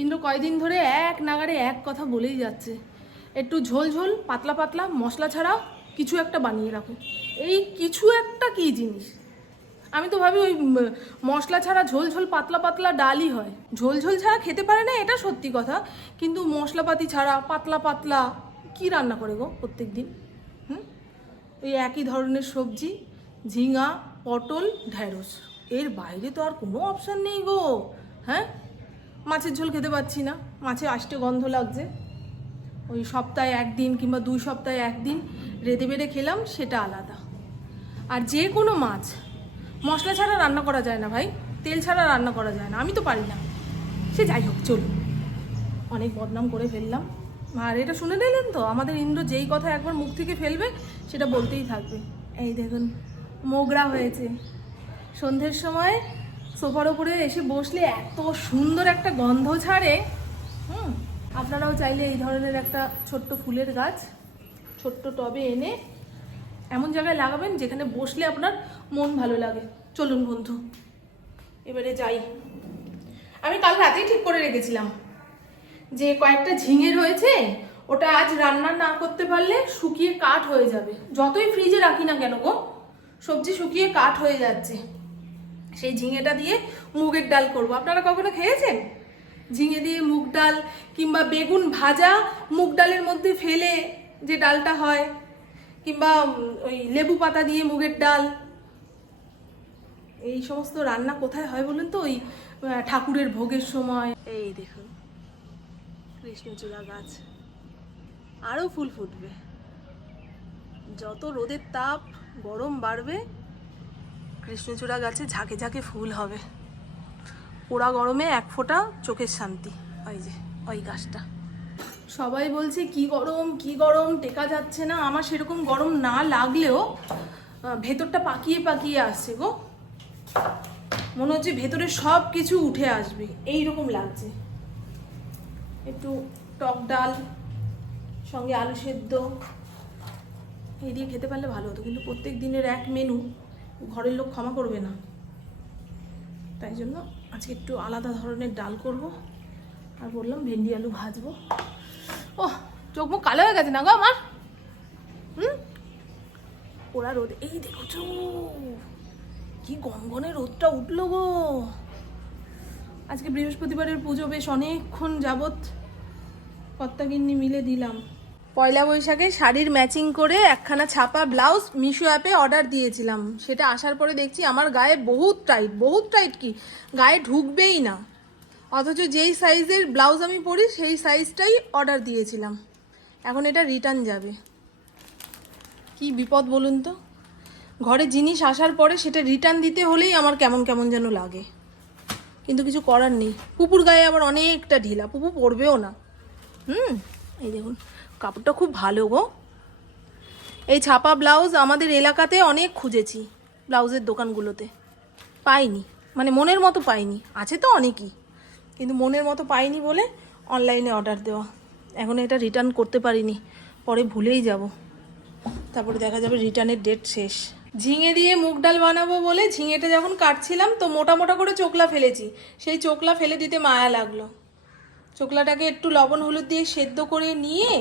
ইন্দ্র কয়দিন ধরে এক নাগারে এক কথা বলেই যাচ্ছে। একটু ঝোল ঝোল, পাতলা পাতলা, মশলা ছাড়া কিছু একটা বানিয়ে রাখো। এই কিছু একটা কি জিনিস? আমি তো ভাবি ওই মশলা ছাড়া ঝোল ঝোল, পাতলা পাতলা ডালই হয়। ঝোল ঝোল ছাড়া খেতে পারে না, এটা সত্যি কথা। কিন্তু মশলাপাতি ছাড়া, পাতলা পাতলা কি রান্না করে গো প্রত্যেক দিন হুম? ওই একই ধরনের সবজি, ঝিঙা, পটল, ঢ্যাঁড়স। এর বাইরে তো আর কোনো অপশান নেই গো। হ্যাঁ? মাছের ঝোল খেতে পাচ্ছি না। মাছে আষ্টে গন্ধ লাগছে। ওই সপ্তাহে একদিন কিংবা দুই সপ্তাহে একদিন রেঁধে বেড়ে খেলাম, সেটা আলাদা। আর যে কোনো মাছ, মশলা ছাড়া রান্না করা যায় না ভাই। তেল ছাড়া রান্না করা যায় না। আমি তো পারি না। সে যাই হোক, চলুন। অনেক বদনাম করে ফেললাম। আর এটা শুনে নিলেন তো? আমাদের ইন্দ্র যেই কথা একবার মুখ থেকে ফেলবে, সেটা বলতেই থাকবে। এই দেখুন, মোগরা হয়েছে। সন্ধ্যের সময় সোফার ওপরে এসে বসলে এত সুন্দর একটা গন্ধ ছাড়ে। হুম, আপনারাও চাইলে এই ধরনের একটা ছোট্ট ফুলের গাছ, ছোট্ট টবে এনে এমন জায়গায় লাগাবেন যেখানে বসলে আপনার মন ভালো লাগে। চলুন বন্ধু, এবারে যাই। আমি কাল রাতেই ঠিক করে রেখেছিলাম। যে কয়েকটা ঝিঙে রয়েছে, ওটা আজ রান্না না করতে পারলে শুকিয়ে কাঠ হয়ে যাবে। যতই ফ্রিজে রাখি না কেন গো, সবজি শুকিয়ে কাঠ হয়ে যাচ্ছে। সেই ঝিঙেটা দিয়ে মুগের ডাল করব। আপনারা কখনো খেয়েছেন? ঝিঙে দিয়ে মুগ ডাল কিংবা বেগুন ভাজা মুগ ডালের মধ্যে ফেলে যে ডালটা হয়, কিংবা ওই লেবু পাতা দিয়ে মুগের ডাল। এই সমস্ত রান্না কোথায় হয় বলুন তো? ওই ঠাকুরের ভোগের সময়। এই দেখুন, কৃষ্ণচূড়া গাছ। আরও ফুল ফুটবে। যত রোদের তাপ, গরম বাড়বে কৃষ্ণচূড়া গাছে ঝাঁকে ঝাঁকে ফুল হবে। পোড়া গরমে এক ফোঁটা চোখের শান্তি। ওই যে, ওই গাছটা। সবাই বলছে, কি গরম কি গরম, টেকা যাচ্ছে না। আমার সেরকম গরম না লাগলেও ভেতরটা পাকিয়ে পাকিয়ে আসছে গো। মনে হচ্ছে ভেতরে সব কিছু উঠে আসবে। এই রকম লাগছে। একটু টক ডাল, সঙ্গে আলু সেদ্ধ। এই দিয়ে খেতে পারলে ভালো হতো। কিন্তু প্রত্যেক দিনের এক মেনু ঘরের লোক ক্ষমা করবে না। তাই জন্য আজকে একটু আলাদা ধরনের ডাল করব। আর বললাম ভেন্ডি আলু ভাজবো। ও চোখ মুখ কালো হয়ে গেছে না গো আমার? হুম? ওরা রোদ, এই দেখছ কি গনগনে রোদটা উঠল গো। আজকে বৃহস্পতিবারের পুজো বেশ অনেকক্ষণ যাবত কর্তাগিন্নি মিলে দিলাম। পয়লা বৈশাখে শাড়ির ম্যাচিং করে একখানা ছাপা ব্লাউজ মিশো অ্যাপে অর্ডার দিয়েছিলাম। সেটা আসার পরে দেখছি আমার গায়ে বহুত টাইট বহুত টাইট কি? গায়ে ঢুকবেই না। অথচ যেই সাইজের ব্লাউজ আমি পরি, সেই সাইজটাই অর্ডার দিয়েছিলাম। এখন এটা রিটার্ন যাবে। কি বিপদ বলুন তো? ঘরে জিনিস আসার পরে সেটা রিটার্ন দিতে হলেই আমার কেমন কেমন যেন লাগে। কিন্তু কিছু করার নেই। পুপুর গায়ে আবার অনেকটা ঢিলা, পুপু পরবেও না। হুম, এই দেখুন। কাপড়টা খুব ভালো গো। এই ছাপা ব্লাউজ আমাদের এলাকাতে অনেক খুঁজেছি, ব্লাউজের দোকানগুলোতে। পাইনি মানে মনের মতো পাইনি। আছে তো অনেকই, কিন্তু মনের মতো পাইনি বলে অনলাইনে অর্ডার দেওয়া। এখন এটা রিটার্ন করতে পারিনি, পরে ভুলেই যাব। তারপরে দেখা যাবে রিটার্নের ডেট শেষ। ঝিঙে দিয়ে মুগ ডাল বানাবো বলে ঝিঙেটা যখন কাটছিলাম, তো মোটা মোটা করে চোকলা ফেলেছি। সেই চোকলা ফেলে দিতে মায়া লাগল। চোকলাটাকে একটু লবণ হলুদ দিয়ে সেদ্ধ করে নিয়ে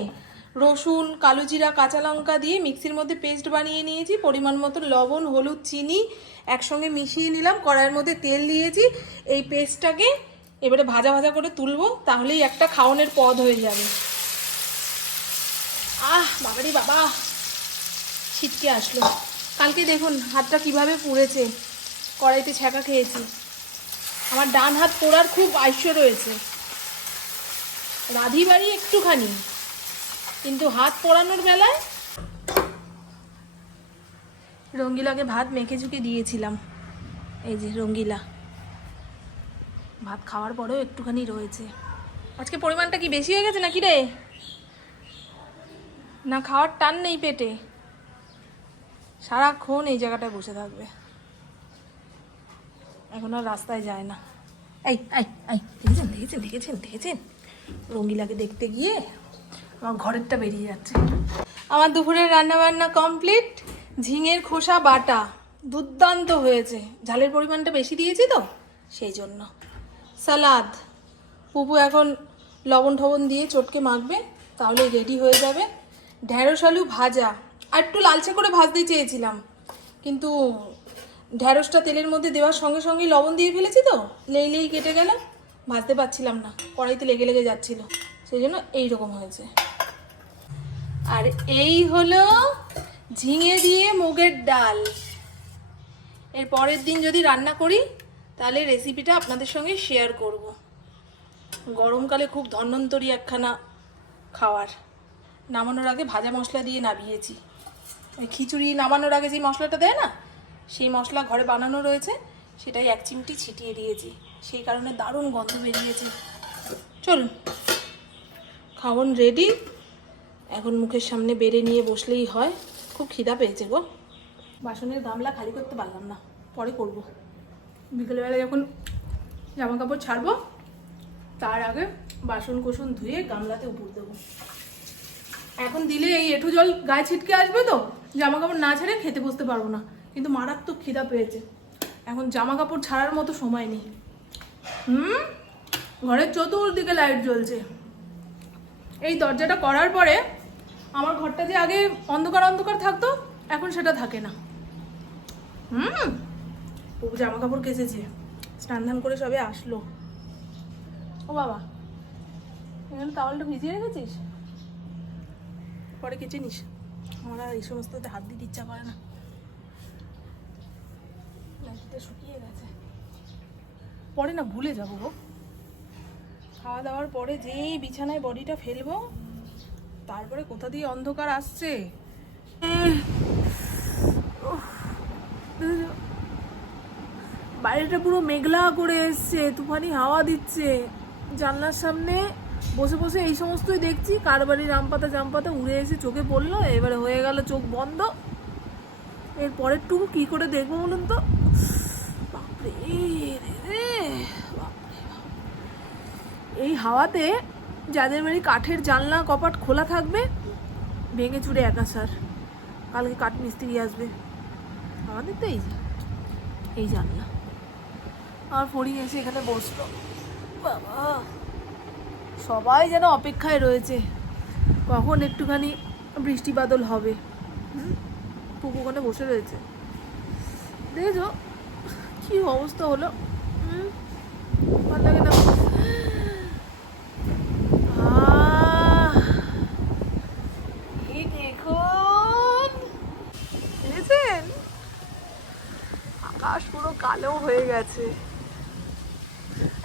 রসুন, কালো জিরা, কাঁচা লঙ্কা দিয়ে মিক্সির মধ্যে পেস্ট বানিয়ে নিয়েছি। পরিমাণ মতো লবণ, হলুদ, চিনি একসঙ্গে মিশিয়ে নিলাম। কড়াইয়ের মধ্যে তেল দিয়েছি। এই পেস্টটাকে এবারে ভাজা ভাজা করে তুলবো, তাহলেই একটা খাওয়ানোর পদ হয়ে যাবে। আহ, বাবারি বাবা! ছিটকে আসলো। কালকে দেখুন, হাতটা কীভাবে পুড়েছে। কড়াইতে ছ্যাঁকা খেয়েছি। আমার ডান হাত পোড়ার খুব আইস্য রয়েছে। রাধি বাড়ি একটুখানি। কিন্তু হাত পোড়ানোর বেলায় রঙ্গিলাকে ভাত মেখে ঝুঁকে দিয়েছিলাম। এই যে রঙ্গিলা। ভাত খাওয়ার পরেও একটুখানি রয়েছে। আজকে পরিমাণটা কি বেশি হয়ে গেছে নাকি রে? না, খাওয়ার টান নেই পেটে। সারাক্ষণ এই জায়গাটায় বসে থাকবে। এখন আর রাস্তায় যায় না। এই এই, দেখেছেন দেখেছেন দেখেছেন দেখেছেন? রঙ্গিলাকে দেখতে গিয়ে আমার ঘরেরটা বেরিয়ে যাচ্ছে। আমার দুপুরের রান্না বান্না কমপ্লিট ঝিঙের খোসা, বাটা দুর্দান্ত হয়েছে। ঝালের পরিমাণটা বেশি দিয়েছি তো, সেই জন্য। সালাদ। পুপু এখন লবণ টবণ দিয়ে চটকে মাখবে, তাহলে রেডি হয়ে যাবে। ঢ্যাঁড়স আলু ভাজা। আর একটু লালচে করে ভাজতে চেয়েছিলাম। কিন্তু ঢ্যাঁড়সটা তেলের মধ্যে দেওয়ার সঙ্গে সঙ্গে লবণ দিয়ে ফেলেছি তো, লেই লেই কেটে গেল। ভাজতে পারছিলাম না। কড়াইতে লেগে লেগে যাচ্ছিল। সেই জন্য এইরকম হয়েছে। আর এই হলো ঝিঙে দিয়ে মুগের ডাল। এর পরের দিন যদি রান্না করি, তাহলে রেসিপিটা আপনাদের সঙ্গে শেয়ার করব। গরমকালে খুব ধন্যন্তরী একখানা খাওয়ার। নামানোর আগে ভাজা মশলা দিয়ে নামিয়েছি ওই খিচুড়ি নামানোর আগে যে মশলাটা দেয় না, সেই মশলা ঘরে বানানো রয়েছে, সেটাই এক চিমটি ছিটিয়ে দিয়েছি। সেই কারণে দারুণ গন্ধ বেরিয়েছে। চলুন খাওয়ান রেডি এখন মুখের সামনে বেড়ে নিয়ে বসলেই হয়। খুব খিদা পেয়েছে গো। বাসনের গামলা খালি করতে পারলাম না। পরে করব। বিকেলবেলা যখন জামা কাপড় ছাড়বো, তার আগে বাসন কোসন ধুয়ে গামলাতে উপর দেবো। এখন দিলে এই এঁঠু জল গায়ে ছিটকে আসবে তো জামা কাপড় না ছেড়ে খেতে বসতে পারব না। কিন্তু মারাত্মক খিদা পেয়েছে। এখন জামা কাপড় ছাড়ার মতো সময় নেই। হুম? ঘরের চতুর্দিকে লাইট জ্বলছে। এই দরজাটা করার পরে আমার ঘরটা যে আগে অন্ধকার অন্ধকার থাকতো, এখন সেটা থাকে না। হুম প্রভু জামা কাপড় কেচেছে। স্নান ধান করে সবে আসলো। ও বাবা, এখানে তাওয়ালটা ভিজিয়ে রেখেছিস? পরে কেচে নিস। আমার আর এই সমস্ততে হাত দিতে ইচ্ছা করে না। শুকিয়ে গেছে। পরে না ভুলে যাব গো। খাওয়া দাওয়ার পরে যেই বিছানায় বডিটা ফেলব তারপরে কোথা দিয়ে অন্ধকার আসছে? বাইরেটা পুরো মেঘলা করে এসছে, তুফানি হাওয়া দিচ্ছে। জানলার সামনে বসে বসে এই সমস্তই দেখছি। কার বাড়ির আম পাতা উড়ে এসে চোখে পড়ল, এবারে হয়ে গেল চোখ বন্ধ। এর পরের টুকু কি করে দেখব বলুন তো? বাপরে। এই হাওয়াতে যাদের বাড়ি কাঠের জানলা কপাট খোলা থাকবে, ভেঙে চুরে একাসার কালকে কাঠ মিস্ত্রি আসবে। আমাদের তো এই এই জানলা। আর ফড়ি এসে এখানে বসল। বাবা, সবাই যেন অপেক্ষায় রয়েছে। কখন একটুখানি বৃষ্টি বাদল হবে? পুকু ওখানে বসে রয়েছে। দেখেছ, কি অবস্থা হলো? ভালো লাগে না আহ, এই দেখুন দেখেছেন আকাশ পুরো কালো গেছে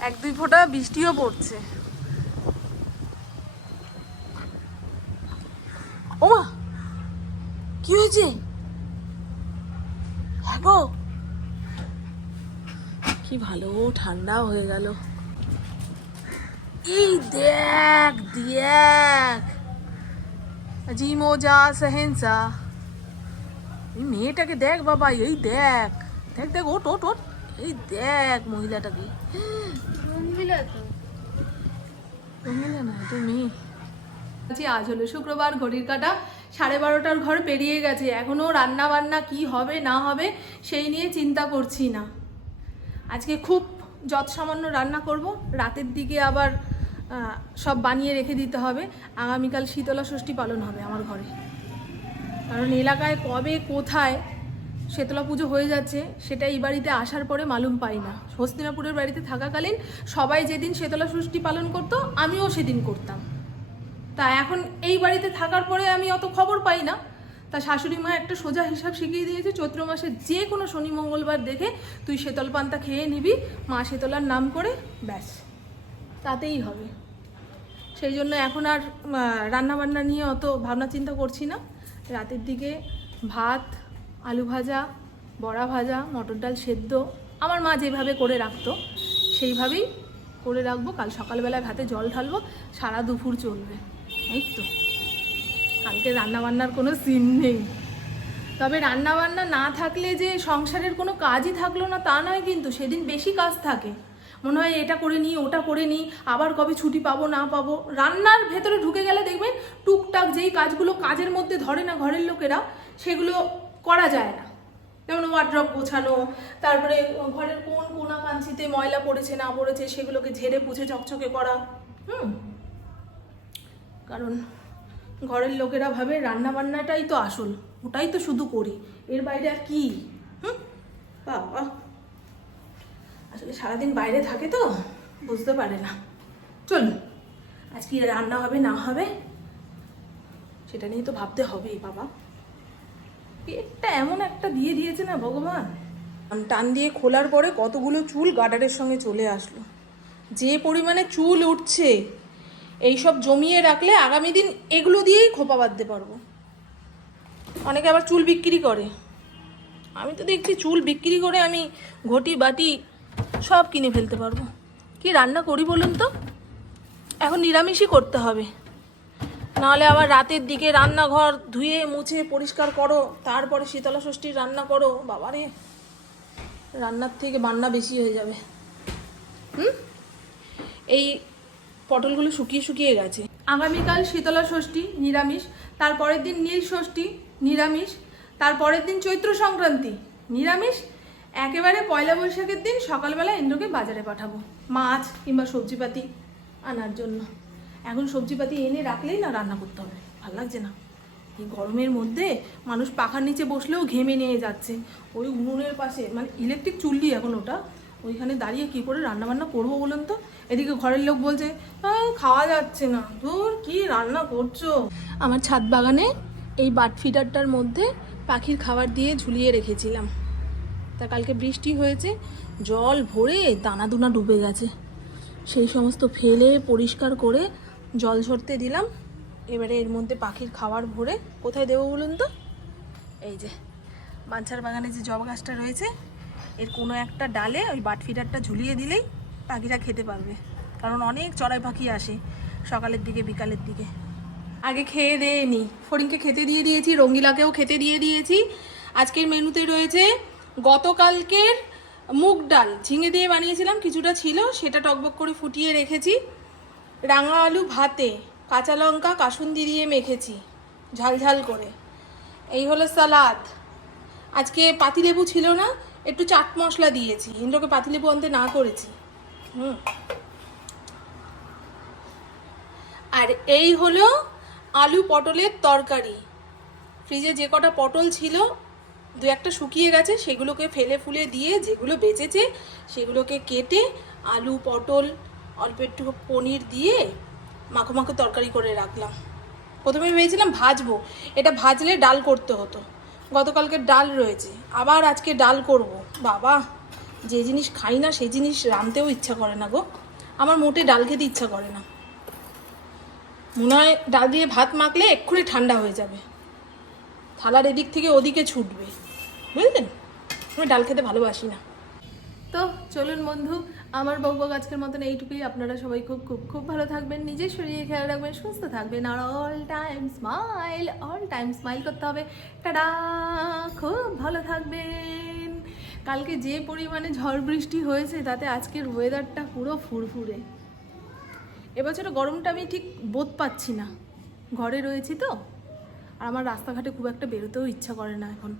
এক দুই ফোঁটা বৃষ্টিও পড়ছে। ওমা, কি হয়েছে? হ্যাঁ গো। কি ভালো ঠান্ডা হয়ে গেল। এই দেখ দেখ। জি মোজা, সেহেন্সা। এই মেয়েটাকে দেখ বাবা, এই দেখ। দেখ দেখ ওট ওট ওট এই দেখ মহিলাটাকে রঙিলা না এটা মেয়ে। আচ্ছা আজ হলো শুক্রবার ঘড়ির কাটা। সাড়ে বারোটার ঘর পেরিয়ে গেছে। এখনও রান্না বান্না কি হবে না হবে সেই নিয়ে চিন্তা করছি না। আজকে খুব যৎ সামান্য রান্না করব। রাতের দিকে আবার সব বানিয়ে রেখে দিতে হবে। আগামীকাল শীতলা ষষ্ঠী পালন হবে আমার ঘরে। কারণ এলাকায় কবে কোথায় শীতলা পুজো হয়ে যাচ্ছে, সেটা এই বাড়িতে আসার পরে মালুম পাই না। হস্তিনাপুরের বাড়িতে থাকাকালীন সবাই যেদিন শীতলা ষষ্ঠী পালন করতো, আমিও সেদিন করতাম। তা এখন এই বাড়িতে থাকার পরে আমি অত খবর পাই না। তা শাশুড়ি মা একটা সোজা হিসাব শিখিয়ে দিয়েছে, চৈত্র মাসে যে কোনো শনি মঙ্গলবার দেখে তুই শীতল পান্তা খেয়ে নিবি, মা শীতলার নাম করে ব্যাস, তাতেই হবে। সেই জন্য এখন আর রান্না বান্না নিয়ে অত ভাবনা চিন্তা করছি না। রাতের দিকে ভাত আলু ভাজা, বড়া ভাজা, মটর ডাল সেদ্ধ। আমার মা যেভাবে করে রাখতো, সেইভাবেই করে রাখব। কাল সকালবেলায় ভাতে জল ঢালবো, সারা দুপুর চলবে। এই তো। কালকে রান্নাবান্নার কোনো সিন নেই। তবে রান্নাবান্না না থাকলে যে সংসারের কোনো কাজই থাকল না, তা নয় কিন্তু, সেদিন বেশি কাজ থাকে। মনে হয় এটা করে নিই, ওটা করে নিই, আবার কবে ছুটি পাবো, না পাবো। রান্নার ভেতরে ঢুকে গেলে দেখবেন, টুকটাক যেই কাজগুলো কাজের মধ্যে ধরে না ঘরের লোকেরা, সেগুলো করা যায় না। যেমন ওয়ার্ড্রপ গোছানো, তারপরে ঘরের কোন কোনা কাঞ্চিতে ময়লা পড়েছে, না পড়েছে, সেগুলোকে ঝেড়ে পুছে চকচকে করা। হুম। কারণ ঘরের লোকেরা ভাবে রান্না বান্নাটাই তো আসল, ওটাই তো শুধু করি, এর বাইরে আর কি? হুম? বাবা। আসলে সারাদিন বাইরে থাকে তো, বুঝতে পারে না। চলুন, আজকে রান্না হবে, না হবে, সেটা নিয়ে তো ভাবতে হবেই বাবা। পেটটা এমন একটা দিয়ে দিয়েছে না ভগবান? টান দিয়ে খোলার পরে কতগুলো চুল গার্ডারের সঙ্গে চলে আসলো। যে পরিমাণে চুল উঠছে, এইসব জমিয়ে রাখলে আগামী দিন এগুলো দিয়েই খোপা বাঁধতে পারব। অনেকে আবার চুল বিক্রি করে। আমি তো দেখছি চুল বিক্রি করে আমি ঘটি, বাটি সব কিনে ফেলতে পারব। কি রান্না করি বলুন তো? এখন নিরামিষই করতে হবে। নাহলে আবার রাতের দিকে রান্নাঘর ধুয়ে, মুছে, পরিষ্কার করো, তারপরে শীতলা ষষ্ঠীর রান্না করো। বাবারে, রান্নার থেকে বান্না বেশি হয়ে যাবে। হুম? এই পটলগুলো শুকিয়ে শুকিয়ে গেছে। আগামীকাল শীতলা ষষ্ঠী নিরামিষ, তারপরের দিন নীল ষষ্ঠী নিরামিষ, তারপরের দিন চৈত্র সংক্রান্তি, নিরামিষ, একেবারে পয়লা বৈশাখের দিন সকালবেলা ইন্দ্রকে বাজারে পাঠাবো, মাছ কিংবা সবজিপাতি আনার জন্য। এখন সবজিপাতি এনে রাখলেই না রান্না করতে হবে। ভালো লাগছে না। এই গরমের মধ্যে মানুষ পাখার নিচে বসলেও ঘেমে নিয়ে যাচ্ছে। ওই উনুনের পাশে মানে ইলেকট্রিক চুল্লি এখন ওটা ওইখানে দাঁড়িয়ে কী করে রান্না বান্না করব বলুন তো? এদিকে ঘরের লোক বলছে "আহ, খাওয়া যাচ্ছে না। ধুর কি রান্না করছ? আমার ছাদ বাগানে এই বাট ফিডারটার মধ্যে পাখির খাবার দিয়ে ঝুলিয়ে রেখেছিলাম। তা কালকে বৃষ্টি হয়েছে জল ভরে দানা দুনা ডুবে গেছে। সেই সমস্ত ফেলে পরিষ্কার করে জল ঝরতে দিলাম। এবারে এর মধ্যে পাখির খাবার ভরে কোথায় দেবো বলুন তো? এই যে, বাঞ্ছার বাগানে যে জবা গাছটা রয়েছে, এর কোনো একটা ডালে ওই বাট ফিডারটা ঝুলিয়ে দিলেই পাখিরা খেতে পারবে। কারণ অনেক চড়াই পাখি আসে সকালের দিকে, বিকালের দিকে। আগে খেয়ে দিয়ে নি। ফড়িংকে খেতে দিয়ে দিয়েছি, রঙ্গিলাকেও খেতে দিয়ে দিয়েছি। আজকের মেনুতে রয়েছে গতকালকের মুগ ডাল। ঝিঙে দিয়ে বানিয়েছিলাম, কিছুটা ছিল, সেটা টকবক করে ফুটিয়ে রেখেছি। রাঙা আলু ভাতে কাঁচা লঙ্কা কাসুন্দি দিয়ে মেখেছি, ঝাল ঝাল করে। এই হলো সালাদ। আজকে পাতিলেবু ছিল না, একটু চাট মশলা দিয়েছি, ইন্দ্রকে পাতিলেবু আনতে না করেছি। হুম। আর এই হলো আলু পটলের তরকারি। ফ্রিজে যে কটা পটল ছিল, দু একটা শুকিয়ে গেছে, সেগুলোকে ফেলে ফুলে দিয়ে যেগুলো বেঁচেছে, সেগুলোকে কেটে আলু পটল অল্প একটু পনির দিয়ে মাখো মাখো তরকারি করে রাখলাম। প্রথমে ভেবেছিলাম ভাজবো। এটা ভাজলে ডাল করতে হতো। গতকালকে ডাল রয়েছে। আবার আজকে ডাল করব। বাবা, যে জিনিস খাই না, সেই জিনিস রাঁধতেও ইচ্ছা করে না গো। আমার মোটে ডাল খেতে ইচ্ছা করে না। মনে হয় ডাল দিয়ে ভাত মাখলে এক্ষুনি ঠান্ডা হয়ে যাবে। থালার এদিক থেকে ওদিকে ছুটবে। বুঝলেন? আমি ডাল খেতে ভালোবাসি না। তো চলুন বন্ধু, আমার বকবক আজকের মতন এইটুকুই। আপনারা সবাই খুব খুব খুব ভালো থাকবেন, নিজের শরীরে খেয়াল রাখবেন, সুস্থ থাকবেন, আর all time smile all time smile করতে হবে। টাডা খুব ভালো থাকবেন। কালকে যে পরিমাণে ঝড় বৃষ্টি হয়েছে, তাতে আজকের ওয়েদারটা পুরো ফুরফুরে। এবছর গরমটা আমি ঠিক বোধ পাচ্ছি না। ঘরে রয়েছি তো, আর আমার রাস্তাঘাটে খুব একটা বেরোতেও ইচ্ছা করে না এখন।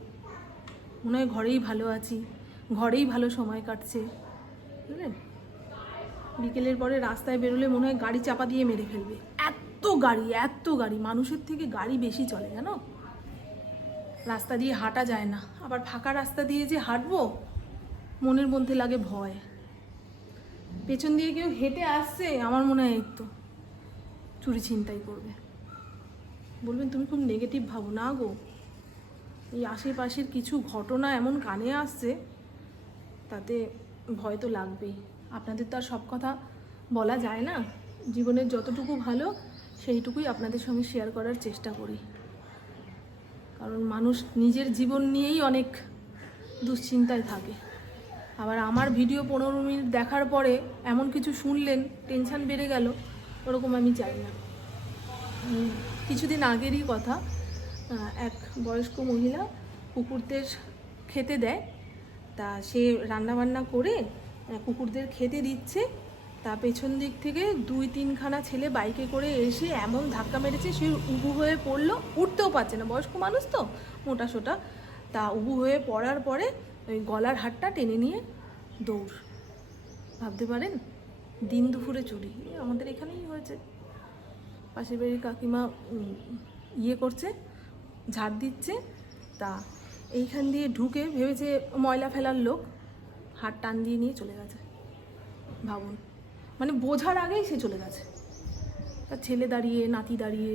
মনে হয় ঘরেই ভালো আছি। ঘরেই ভালো সময় কাটছে। বুঝলেন বিকেলের পরে রাস্তায় বেরোলে মনে হয় গাড়ি চাপা দিয়ে মেরে ফেলবে। এত গাড়ি এত গাড়ি, মানুষের থেকে গাড়ি বেশি চলে, জানো? রাস্তা দিয়ে হাঁটা যায় না। আবার ফাঁকা রাস্তা দিয়ে যে হাঁটবো, মনের মধ্যে লাগে ভয়। পেছন দিয়ে কেউ হেঁটে আসছে, আমার মনে হয় তো। চুরি ছিনতাই করবে। বলবেন, তুমি খুব নেগেটিভ ভাবো। না গো। এই আশেপাশের কিছু ঘটনা এমন কানে আসছে তাতে ভয় তো লাগবেই। আপনাদের তো আর সব কথা বলা যায় না। জীবনের যতটুকু ভালো, সেইটুকুই আপনাদের সঙ্গে শেয়ার করার চেষ্টা করি। কারণ মানুষ নিজের জীবন নিয়েই অনেক দুশ্চিন্তায় থাকে। আবার আমার ভিডিও পনেরো মিনিট দেখার পরে এমন কিছু শুনলেন টেনশন বেড়ে গেল, ওরকম আমি চাই না। কিছুদিন আগেরই কথা এক বয়স্ক মহিলা কুকুরদের খেতে দেয়। তা সে রান্নাবান্না করে কুকুরদের খেতে দিচ্ছে। তা পেছন দিক থেকে দুই তিনখানা ছেলে বাইকে করে এসে এমন ধাক্কা মেরেছে, সে উবু হয়ে পড়ল। উঠতেও পারছে না, বয়স্ক মানুষ তো, মোটা সোটা। তা উবু হয়ে পড়ার পরে ওই গলার হারটা টেনে নিয়ে দৌড়। ভাবতে পারেন, দিন দুপুরে চুরি আমাদের এখানেই হয়েছে। পাশের বাড়ির কাকিমা ইয়ে করছে, ঝাড় দিচ্ছে। তা এইখান দিয়ে ঢুকে ভেবেছে ময়লা ফেলার লোক হাত টান দিয়ে নিয়ে চলে গেছে। ভাবুন। মানে বোঝার আগেই সে চলে গেছে। তার ছেলে দাঁড়িয়ে, নাতি দাঁড়িয়ে